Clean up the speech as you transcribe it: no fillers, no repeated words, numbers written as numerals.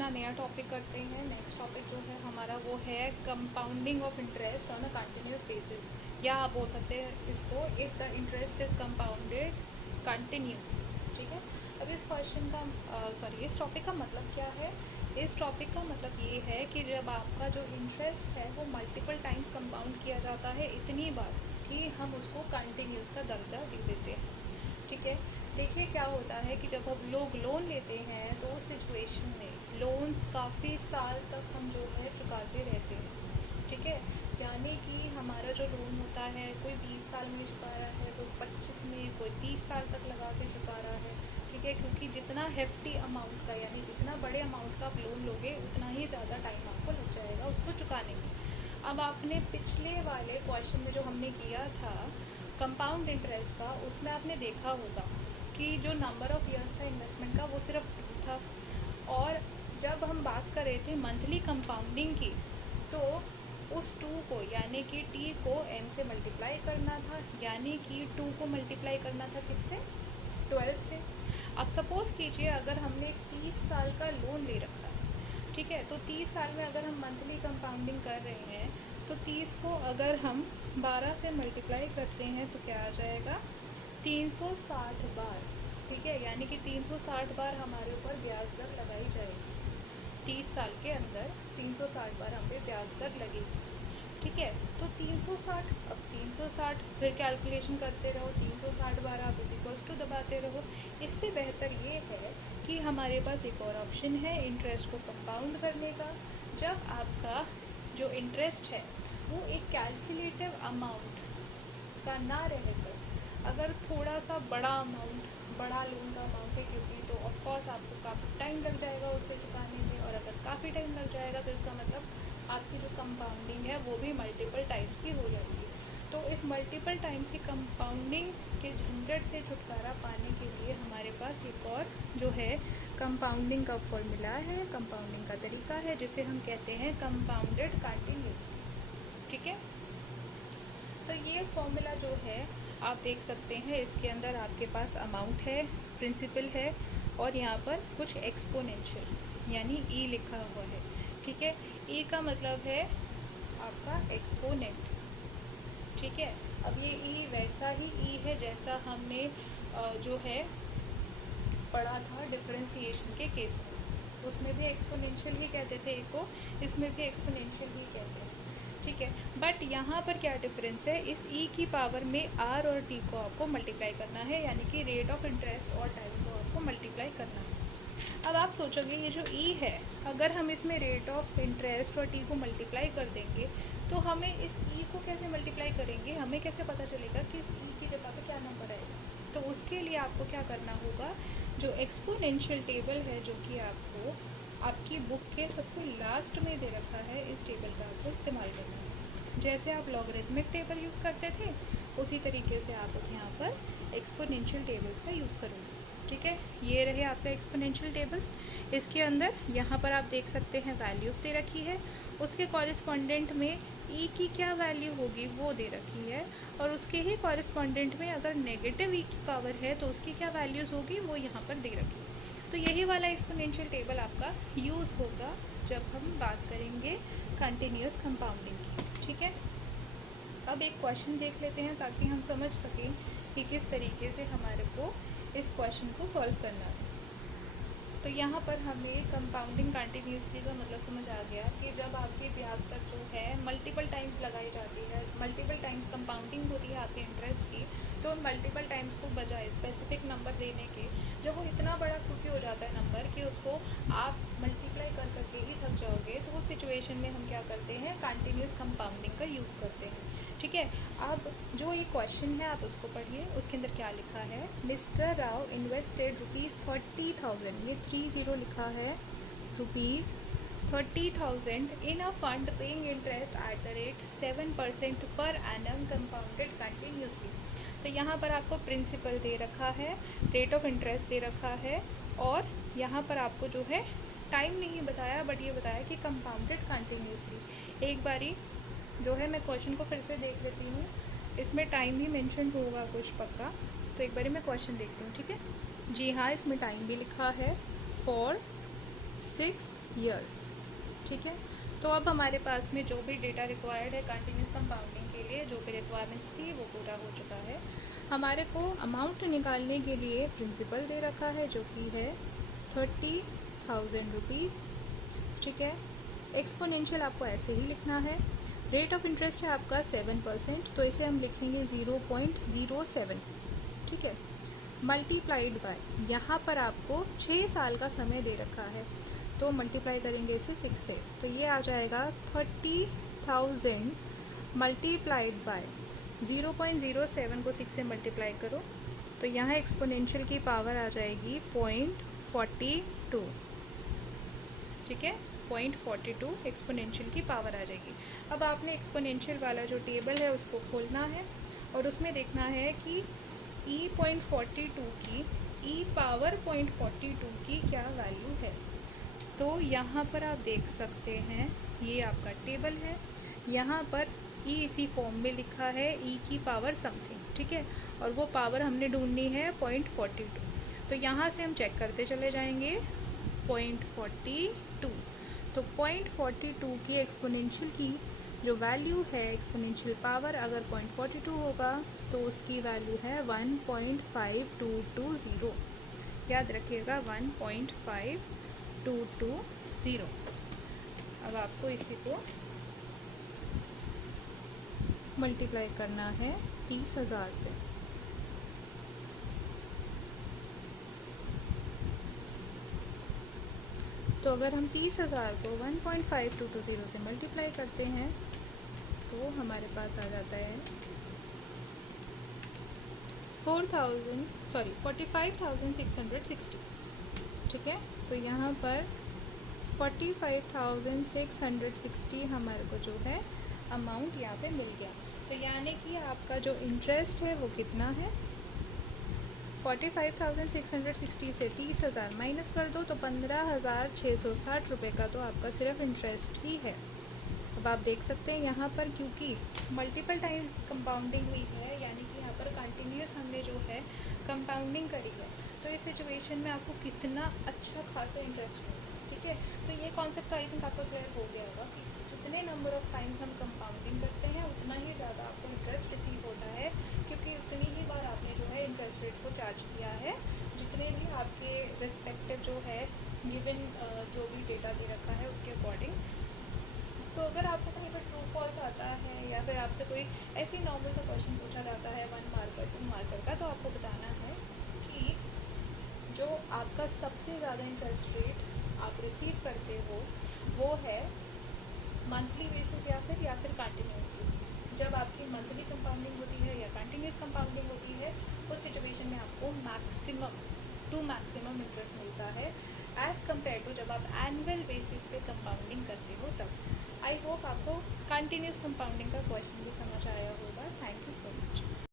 अपना नया टॉपिक करते हैं। नेक्स्ट टॉपिक जो है हमारा वो है compounding of interest on a continuous basis, या आप बोल सकते हैं इसको if the interest is compounded continuously. ठीक है, अब इस क्वेश्चन का इस टॉपिक का मतलब क्या है। इस टॉपिक का मतलब ये है कि जब आपका जो इंटरेस्ट है वो मल्टीपल टाइम्स कंपाउंड किया जाता है इतनी बार कि हम उसको कंटिन्यूस का दर्जा दे देते हैं। ठीक है, देखिए क्या होता है कि जब हम लोग लोन लेते हैं तो उस सिचुएशन में लोन्स काफ़ी साल तक हम जो है चुकाते रहते हैं। ठीक है, यानी कि हमारा जो लोन होता है कोई 20 साल में चुका रहा है, कोई 25 में, कोई 30 साल तक लगा के चुका रहा है। ठीक है, क्योंकि जितना हेफ्टी अमाउंट का यानी जितना बड़े अमाउंट का आप लोन लोगे उतना ही ज़्यादा टाइम आपको लग जाएगा उसको चुकाने में। अब आपने पिछले वाले क्वेश्चन में जो हमने किया था कंपाउंड इंटरेस्ट का, उसमें आपने देखा होगा कि जो नंबर ऑफ़ ईयर्स था इन्वेस्टमेंट का वो सिर्फ 2 था। और जब हम बात कर रहे थे मंथली कंपाउंडिंग की तो उस 2 को यानी कि t को m से मल्टीप्लाई करना था, यानी कि 2 को मल्टीप्लाई करना था किससे, 12 से। अब सपोज़ कीजिए अगर हमने 30 साल का लोन ले रखा है, ठीक है, तो 30 साल में अगर हम मंथली कंपाउंडिंग कर रहे हैं तो 30 को अगर हम 12 से मल्टीप्लाई करते हैं तो क्या आ जाएगा, 360 बार। ठीक है, यानी कि 360 बार हमारे ऊपर ब्याज दर लगाई जाएगी। 30 साल के अंदर 360 बार हम पे ब्याज दर लगेगी। ठीक है, तो 360, अब 360 फिर कैलकुलेशन करते रहो, 360 बार आप इक्वल्स टू दबाते रहो। इससे बेहतर ये है कि हमारे पास एक और ऑप्शन है इंटरेस्ट को कंपाउंड करने का। जब आपका जो इंटरेस्ट है वो एक कैलकुलेटिव अमाउंट का ना रहकर अगर थोड़ा सा बड़ा अमाउंट, बड़ा लोन का अमाउंट है क्योंकि, तो ऑफकोर्स आपको काफ़ी टाइम लग जाएगा उसे चुकाने में। और अगर काफ़ी टाइम लग जाएगा तो इसका मतलब आपकी जो कंपाउंडिंग है वो भी मल्टीपल टाइम्स की हो जाएगी। तो इस मल्टीपल टाइम्स की कंपाउंडिंग के झंझट से छुटकारा पाने के लिए हमारे पास एक और जो है कंपाउंडिंग का फॉर्मूला है, कंपाउंडिंग का तरीका है जिसे हम कहते हैं कंपाउंडेड कंटिन्यूसली। ठीक है, तो ये फॉर्मूला जो है आप देख सकते हैं, इसके अंदर आपके पास अमाउंट है, प्रिंसिपल है और यहाँ पर कुछ एक्सपोनेंशियल यानी ई लिखा हुआ है। ठीक है, ई का मतलब है आपका एक्सपोनेंट। ठीक है, अब ये ई वैसा ही ई है जैसा हमने जो है पढ़ा था डिफरेंशिएशन के केस में, उसमें भी एक्सपोनेंशियल ही कहते थे ए को, इसमें भी एक्सपोनेंशियल ही कहते हैं। ठीक है, बट यहाँ पर क्या डिफरेंस है, इस ई की पावर में आर और टी को आपको मल्टीप्लाई करना है, यानी कि रेट ऑफ इंटरेस्ट और टाइम को आपको मल्टीप्लाई करना है। अब आप सोचोगे ये जो ई है अगर हम इसमें रेट ऑफ इंटरेस्ट और टी को मल्टीप्लाई कर देंगे तो हमें इस ई को कैसे मल्टीप्लाई करेंगे, हमें कैसे पता चलेगा कि इस ई की जगह पे क्या नंबर आएगा। तो उसके लिए आपको क्या करना होगा, जो एक्सपोनेंशियल टेबल है जो कि आपको आपकी बुक के सबसे लास्ट में दे रखा है, इस टेबल का आपको इस्तेमाल करना है। जैसे आप लॉगरिथमिक टेबल यूज़ करते थे उसी तरीके से आप यहाँ पर एक्सपोनेंशियल टेबल्स का यूज़ करोगे। ठीक है, ये रहे आपका एक्सपोनेंशियल टेबल्स। इसके अंदर यहाँ पर आप देख सकते हैं वैल्यूज़ दे रखी है, उसके कॉरिस्पॉन्डेंट में ई की क्या वैल्यू होगी वो दे रखी है, और उसके ही कॉरिस्पॉन्डेंट में अगर नेगेटिव ई की पावर है तो उसकी क्या वैल्यूज़ होगी वो यहाँ पर दे रखी है। तो यही वाला एक्सपोनेंशियल टेबल आपका यूज़ होगा जब हम बात करेंगे कंटिन्यूस कंपाउंडिंग की। ठीक है, अब एक क्वेश्चन देख लेते हैं ताकि हम समझ सकें कि किस तरीके से हमारे को इस क्वेश्चन को सॉल्व करना है। तो यहाँ पर हमें कंपाउंडिंग कंटिन्यूसली का मतलब समझ आ गया कि जब आपकी ब्याज दर जो है मल्टीपल टाइम्स लगाई जाती है, मल्टीपल टाइम्स कंपाउंडिंग होती है आपके इंटरेस्ट की, तो मल्टीपल टाइम्स को बजाय स्पेसिफिक नंबर देने के, जब वो इतना बड़ा क्योंकि हो जाता है नंबर कि उसको आप मल्टीप्लाई कर करके ही थक जाओगे, तो उस सिचुएशन में हम क्या करते हैं, कंटिन्यूस कंपाउंडिंग का यूज़ करते हैं। ठीक है, अब जो ये क्वेश्चन है आप उसको पढ़िए, उसके अंदर क्या लिखा है, मिस्टर राव इन्वेस्टेड ₹30,000, ये 30 लिखा है, ₹30,000 in a fund paying interest at the rate 7% per annum compounded continuously. तो यहाँ पर आपको प्रिंसिपल दे रखा है, रेट ऑफ इंटरेस्ट दे रखा है, और यहाँ पर आपको जो है टाइम नहीं बताया बट ये बताया कि कंपाउंडेड कंटिन्यूसली। एक बारी जो है मैं क्वेश्चन को फिर से देख लेती हूँ, इसमें टाइम भी मेंशन होगा कुछ पक्का, तो एक बारी मैं क्वेश्चन देखती हूँ। ठीक है जी हाँ, इसमें टाइम भी लिखा है 4, 6 ईयर्स। ठीक है, तो अब हमारे पास में जो भी डेटा रिक्वायर्ड है कंटिन्यूस कंपाउंडिंग के लिए, जो भी रिक्वायरमेंट्स थी वो पूरा हो चुका है। हमारे को अमाउंट निकालने के लिए प्रिंसिपल दे रखा है जो कि है 30,000 रुपीज़। ठीक है, एक्सपोनेंशियल आपको ऐसे ही लिखना है। रेट ऑफ इंटरेस्ट है आपका 7%, तो इसे हम लिखेंगे 0.07। ठीक है, मल्टीप्लाइड बाय, यहाँ पर आपको 6 साल का समय दे रखा है, तो मल्टीप्लाई करेंगे इसे 6 से, तो ये आ जाएगा 30,000 मल्टीप्लाइड बाय 0.07 को 6 से मल्टीप्लाई करो, तो यहाँ एक्सपोनेंशियल की पावर आ जाएगी 0.42। ठीक है, 0.42 एक्सपोनेंशियल की पावर आ जाएगी। अब आपने एक्सपोनेंशियल वाला जो टेबल है उसको खोलना है और उसमें देखना है कि e.42 की e⁻.42 की क्या वैल्यू है। तो यहाँ पर आप देख सकते हैं, ये आपका टेबल है, यहाँ पर e इसी फॉर्म में लिखा है e की पावर समथिंग। ठीक है, और वो पावर हमने ढूंढनी है 0.42, तो यहाँ से हम चेक करते चले जाएंगे 0.42। तो 0.42 की एक्सपोनेंशियल की जो वैल्यू है, एक्सपोनेंशियल पावर अगर 0.42 होगा तो उसकी वैल्यू है 1.5220। याद रखिएगा 1.5220। अब आपको इसी को मल्टीप्लाई करना है 30,000 से। तो अगर हम 30,000 को 1.5220 से मल्टीप्लाई करते हैं तो हमारे पास आ जाता है 45,660। ठीक है, तो यहाँ पर 45,660 हमारे को जो है अमाउंट यहाँ पे मिल गया। तो यानी कि आपका जो इंटरेस्ट है वो कितना है, 45,660 से 30,000 माइनस कर दो तो 15,660 रुपये का तो आपका सिर्फ इंटरेस्ट ही है। अब आप देख सकते हैं यहाँ पर क्योंकि मल्टीपल टाइम्स कंपाउंडिंग हुई है, यानी कि यहाँ पर कंटिन्यूस हमने जो है कंपाउंडिंग करी है, तो इस सिचुएशन में आपको कितना अच्छा खासा इंटरेस्ट मिलता है। ठीक है, तो ये कॉन्सेप्ट आई थिंक आपको क्लियर हो गया होगा कि जितने नंबर ऑफ टाइम्स हम कंपाउंडिंग करते हैं उतना ही ज़्यादा आपको इंटरेस्ट रिसीव होता है, क्योंकि उतनी ही बार आपने जो है इंटरेस्ट रेट को चार्ज किया है, जितने भी आपके रिस्पेक्टिव जो है गिवन जो भी डेटा दे रखा है उसके अकॉर्डिंग। तो अगर आपको कहीं पर ट्रू फॉल्स आता है या फिर आपसे कोई ऐसी नॉर्मल सा क्वेश्चन पूछा जाता है 1 मार्कर 2 मार्कर का, तो आपको बताना है कि जो आपका सबसे ज़्यादा इंटरेस्ट रेट आप रिसीव करते हो वो है मंथली बेसिस या फिर कंटिन्यूस बेसिस। जब आपकी मंथली कंपाउंडिंग होती है या कंटिन्यूस कंपाउंडिंग होती है, उस सिचुएशन में आपको मैक्सिमम इंटरेस्ट मिलता है एज़ कम्पेयर टू जब आप एनुअल बेसिस पे कंपाउंडिंग करते हो तब। आई होप आपको कंटिन्यूस कंपाउंडिंग का क्वेश्चन भी समझ आया होगा। Thank you so much.